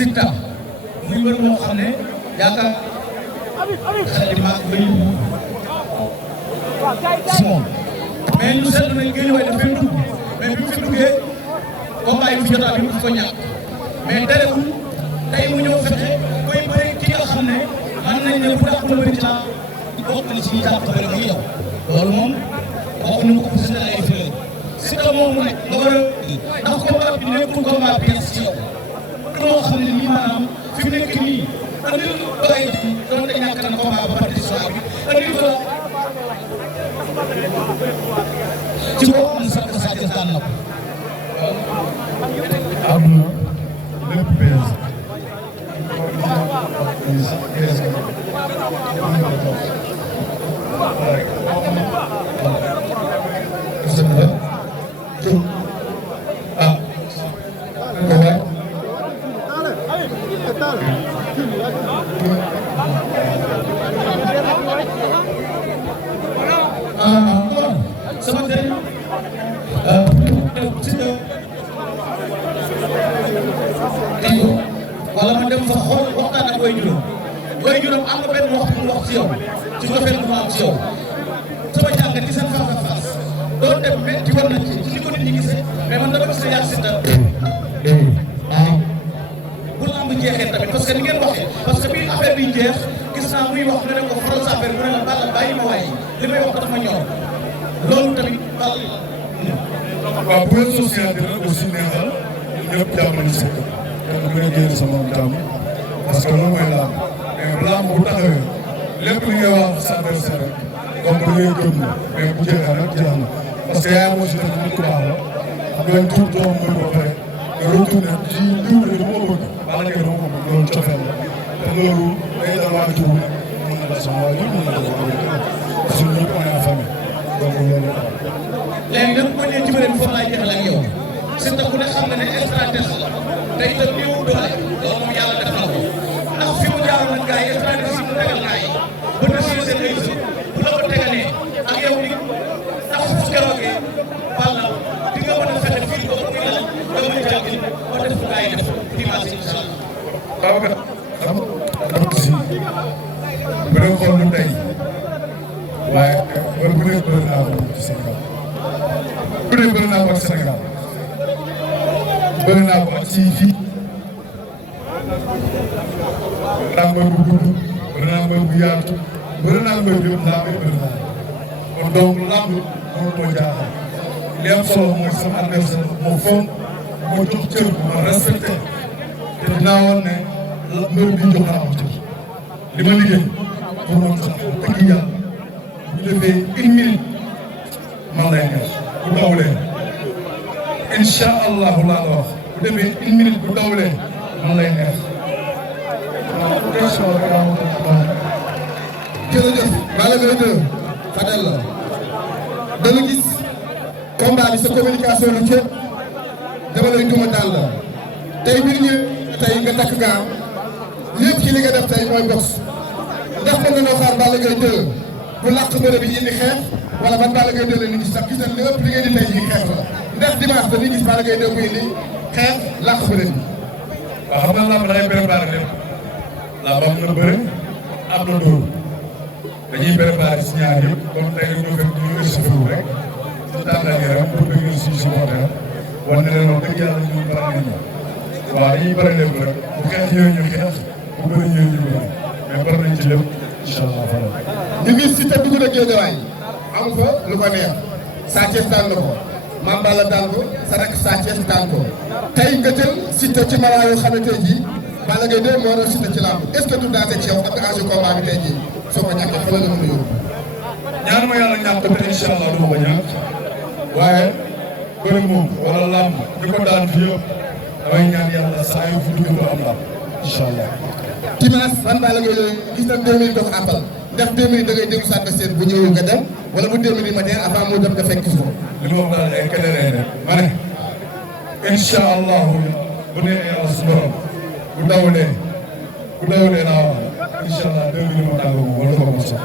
Siteu muy mbër moo xam ne yaakaar xale di maag bay si moom mais ñu seetlu nañ géej way dafay dugg mais bi mu fi duggee combat yi fi jotaa bi mu ko ñàkk mais terewul tey mu ñëw fexe koy bëri ki nga xam ne man nañ ne bu dàq bëri ci laa bokk na ci ñi jàpp bëri muy yow loolu moom waxu ñu ko ko seen ay firnde Siteu moom mu ne nga war a ndax combat bi nekkul combat bi ci yow loo xam ne nii maanaam fi mu nekk nii andil bëri doon te ñàkk na combat ba parti soir bi andil ko ci ko am sax sa ci daan na ko àdduna lépp bees sama sëriñ wala ma dem fa xool waxtaan ak way juróom am na benn waxtu mu wax ci yow ci cofeel bu ma am ci yow sama jàngat ci seen face à face doon dem metti war nañ ci li ko nit ñi gisee mais man dama gis ne yaa Siteu bu lamb jeexee tamit parce que ni ngeen waxee parce que bii affaire bi jeex gis naa muy wax nga ne ko faral sa affaire mu ne la Balla bàyyi ma waaye li may wax dafa ma ñor loolu tamit Balla waaw bu ngeen société nag aussi neexal ñëpp jàmm nañu si kenn ku ne génn sa moom jàmm parce que loolu mooy làmb mais làmb bu taxawee lépp li ngay wax sa adversaire rek donc da ngay gëm mais bu jeexee nag jeex na parce que yaa ngi aussi tamit nit ku baax la xam nga tur doom mën ba pare nga retourné ci diw bi dama ko bëgg Balla Gaye dama ko bëgg loolu cofeel la te loolu day dal waa tur bi mën na dal sama waajur mën na dal sama waajur parce que ñëpp on est en famille donc loolu léegi nag boo ñëwee ci bëre bi foofu laay jeexal ak yow Siteu ku ne xam na ne stratégie la te itam néew doole loolu moom yàlla def na ko ndax fi mu jaaroon ak gars yi stratégie mu tegal gars yi ba na si seen ay jeu bu la ko tegalee ak yow ni ndax su keroogee Balla di nga mën a fexe fii ba muy la nga mën a jàngil ba def gars yi def dimanche incha allah. waaw kat xam nga aussi bu doon xool lu tey waaye heure bu nekk bëri naa ko ci Sénégal bu dee bëri naa ko ak Sénégal bëri naa ko ak ci fii bëri naa mbër bu gudd bëri naa mbër bu yaatu bëri naa mbër yëpp làmb yi bëri naa kon donc làmb moom moo jaaxal li am solo mooy sama adversaire moo fonk moo jox cër ma respecté te dinaa woon ne mbër bi jox naa am cër li ma liggéey pour moom sax dëgg yàlla bu defee une minute man lay neex bu dawlee incha allahu laa la wax bu defee une minute bu dawlee man lay neex. jërëjëf Balla Gaye 2 Fadel la dana gis combat bi sa communication lu ceeb dama lay duma daal la tey bi ñu tey nga takk gaa lépp ci li nga def tey mooy box ndax mën nga noo xaar Balla Gaye 2 bu làq bëre bi indi xeex wala ban Balla Gaye 2 la nit ñi sax gis nañ li ëpp li ngeen di tey jii xeex la ndax dimanche dañuy gis Balla Gaye 2 bu indi xeex làq bëre bi. waaw xam nga làmb dangay préparé lépp làmb am na bëre am na dóor dañuy préparé si ñaar yëpp comme tey ñu fekk ñu échauffé wu rek ci tànn yaram pour bëgg suñu supporter wane ne leen wax dëgg yàlla ñun pare nañu waaw dañuy pare lépp rek bu xeex ñëwee ñu xeex bu bëri ñëwee ñu bëri mais pare nañ ci lépp incha allah faral. ñu gis Siteu dugg na Guédiawaye am fa lu ko neex Sa Thiès daan na ko Mame Balla daan ko sa rakk Sa Thiès daan ko tey nga jël Siteu ci mara yoo xam ne tey jii Balla Gaye 2 moo doon Siteu ci làmb est-ce que du daate ci yow ak enjeu combat bi tey jii soo ko ñàkkee fa la mën a yóbbu. ñaan ma yàlla ñàkk te incha allah du ma ko ñàkk waaye bëri moom wala làmb bi ko daan fi yëpp damay ñaan yàlla saa yu fu dugg am ndam incha allah. Dimanche ban Balla Gaye 2 gis nañ 2 minutes da ko àppal ndax 2 minutes da ngay déglu sa adversaire bu ñëwul nga dem wala bu 2 minutes matin avant moo dem nga fekk ko. li ma wax daal ay keneen lay def ma ne incha allahu bu neexee yàlla su borom bu dawalee naa wax incha allah 2 minutes ma tàggatoo wala ko mos a